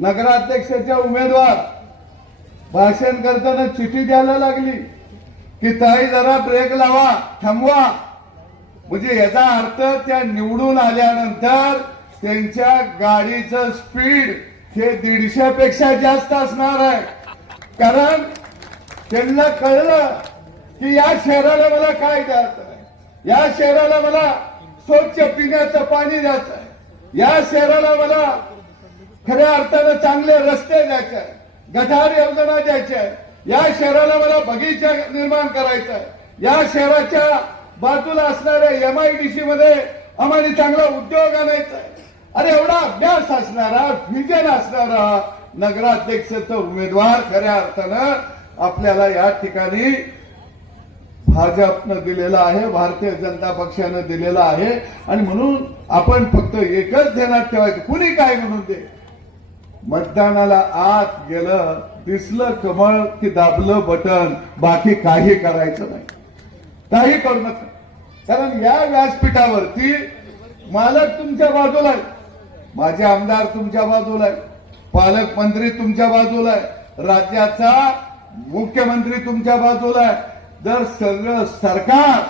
नगराध्यक्षाच्या उमेदवार. भाषण करताना चिठी द्यायला लागली की ताई जरा ब्रेक लावा थांबवा. म्हणजे याचा अर्थ त्या निवडून आल्यानंतर त्यांच्या गाडीचं स्पीड हे दीडशे पेक्षा जास्त असणार आहे. कारण त्यांना कळलं की या शहराला मला काय द्यायचं आहे? या शहराला मला स्वच्छ पिण्याचं पाणी द्यायचं आहे. या शहराला मला खऱ्या अर्थानं चांगले रस्ते द्यायचे गटार योजना द्यायच्या या शहराला मला बगीचा निर्माण करायचा या शहराच्या बाजूला असणाऱ्या एम आय डी सी मध्ये आम्हाला चांगला उद्योग आणायचा अरे एवढा अभ्यास असणारा विजन असणारा नगराध्यक्षाचा उमेदवार खऱ्या अर्थानं आपल्याला या ठिकाणी भाजपनं दिलेला आहे भारतीय जनता पक्षानं दिलेला आहे. आणि म्हणून आपण फक्त एकच ध्यानात ठेवायचं. कुणी काय म्हणून दे मतदानाला आत गेलं दिसलं कमळ की दाबलं बटन बाकी काही करायचं नाही. काही करू नका. कारण या व्यासपीठावरती मालक तुमच्या बाजूला आहे. माझे आमदार तुमच्या बाजूला आहे. पालकमंत्री तुमच्या बाजूला आहे. राज्याचा मुख्यमंत्री तुमच्या बाजूला आहे. जर सगळं सरकार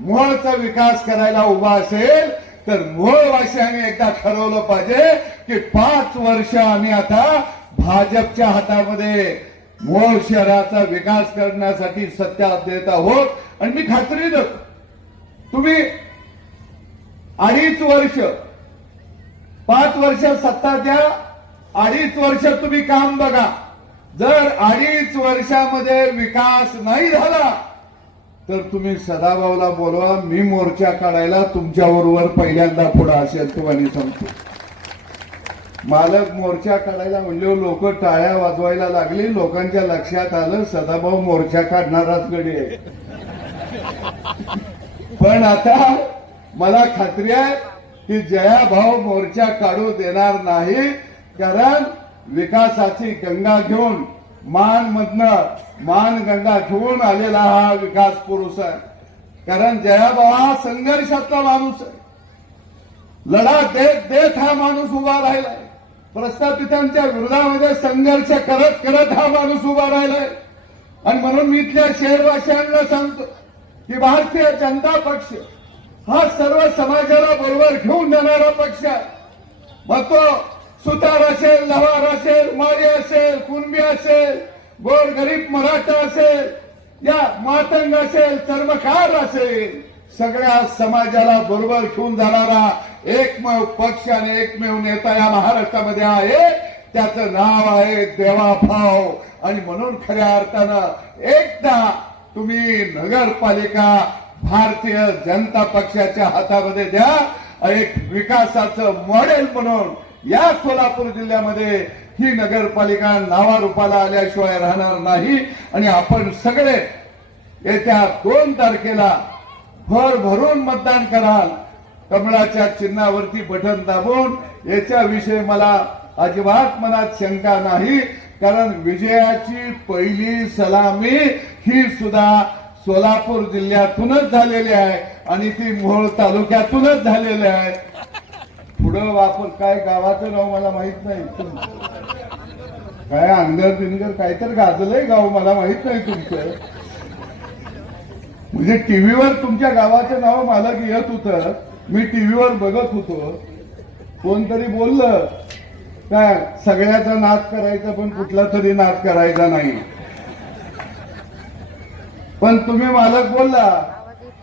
मोहळचा विकास करायला उभा असेल तर मोहळवासियांनी एकदा ठरवलं पाहिजे की पाच वर्ष आम्ही आता भाजपच्या हातामध्ये मोळ शहराचा विकास करण्यासाठी सत्ता देत आहोत. आणि मी खात्री देतो तुम्ही अडीच वर्ष पाच वर्ष सत्ता द्या अडीच वर्ष तुम्ही काम बघा. जर अडीच वर्षामध्ये विकास नाही झाला तर तुम्ही सदाभाऊला बोलवा मी मोर्चा काढायला तुमच्या बरोबर पहिल्यांदा पुढे असेल तुम्हाला सांगतो. मालक मोर्चा काढायला म्हणजे लोक टाळ्या वाजवायला लागली लोकांच्या लक्षात आलं सदाभाऊ मोर्चा काढणाराच गडी आहे. पण आता मला खात्री आहे की जया भाऊ मोर्चा काढू देणार नाही कारण विकासाची गंगा घेऊन मान मधनं मान गंगा घेऊन आलेला हा विकास पुरुष आहे. कारण जयाभाऊ हा संघर्षातला माणूस आहे. लढा देत देत हा माणूस उभा राहिलाय. प्रस्थापितांच्या विरोधामध्ये संघर्ष करत करत हा माणूस उभा राहिलाय. आणि म्हणून मी इथल्या शहरवासियांना सांगतो की भारतीय जनता पक्ष हा सर्व समाजाला बरोबर घेऊन जाणारा पक्ष आहे. मग तो सुतार असेल लवार असेल माळी असेल कुणबी असेल गोर गरीब मराठा असेल या मातंग असेल चर्मकार असेल सगळ्या समाजाला बरोबर घेऊन जाणारा एकमेव पक्ष आणि एकमेव नेता या महाराष्ट्रामध्ये आहे. त्याचं नाव आहे देवाभाव. आणि म्हणून खऱ्या अर्थानं एकदा तुम्ही नगरपालिका भारतीय जनता पक्षाच्या हातामध्ये द्या. एक विकासाचं मॉडेल म्हणून या सोलापूर जिल्ह्यामध्ये ही नगरपालिका नावारूपाला आल्याशिवाय राहणार नाही. आणि आपण सगळे येत्या दोन तारखेला भर भरून मतदान कराल. कमळाच्या चिन्हावरती बटन दाबून याच्याविषयी मला अजिबात मनात शंका नाही. कारण विजयाची पहिली सलामी ही सुद्धा सोलापूर जिल्ह्यातूनच झालेली आहे आणि ती मोहोळ तालुक्यातूनच झालेली आहे. पुढं वापर काय गावाचं नाव मला माहीत नाही. काय अंगर बिंगर काहीतरी गाजलंय गाव मला माहीत नाही तुमचं. म्हणजे टीव्हीवर तुमच्या गावाचं नाव मालक येत होतं. मी टीव्हीवर बघत होतो. कोणतरी बोललं काय सगळ्याचा नाद करायचा पण कुठला तरी नाद करायचा नाही. पण तुम्ही मालक बोलला.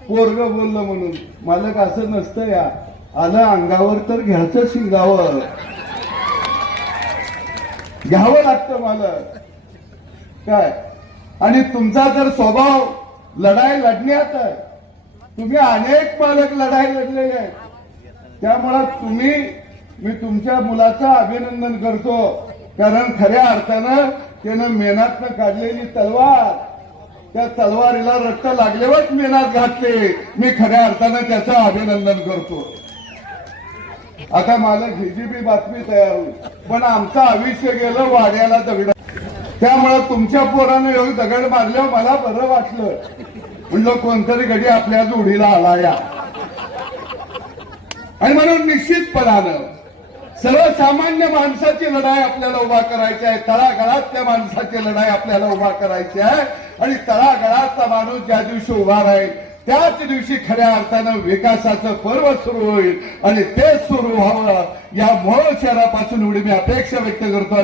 पोरग बोललं म्हणून. मालक असं नसतं या. आलं अंगावर तर घ्यायचं शिंगावर. घ्यावं लागतं मालक. काय? आणि तुमचा जर स्वभाव लढाई लढण्यात आहे. तुम्ही अनेक पालक लढाई लढलेले आहेत. त्यामुळे तुम्ही मी तुमच्या मुलाचं अभिनंदन करतो. कारण खऱ्या अर्थानं त्यानं मेहनतनं काढलेली तलवार त्या तलवारीला रक्त लागल्यावरच मेनात घातले. मी खऱ्या अर्थानं त्याचं अभिनंदन करतो. आता मला ही जी बी बातमी तयार होईल. पण आमचं आयुष्य गेलं वाड्याला दगड त्यामुळं तुमच्या पोरानं एवढी दगड मारल्यावर मला बरं वाटलं. म्हणलं कोणतरी गडी आपल्या जोडीला आला या. आणि म्हणून निश्चितपणानं सर्वसामान्य माणसाची लढाई आपल्याला उभा करायची आहे. तळागाळातल्या माणसाची लढाई आपल्याला उभा करायची आहे. आणि तळागाळातला माणूस ज्या दिवशी उभा राहील त्याच दिवशी खऱ्या अर्थानं विकासाचं पर्व सुरू होईल. आणि ते सुरू व्हावं. या मोळ शहरापासून एवढी मी अपेक्षा व्यक्त करतो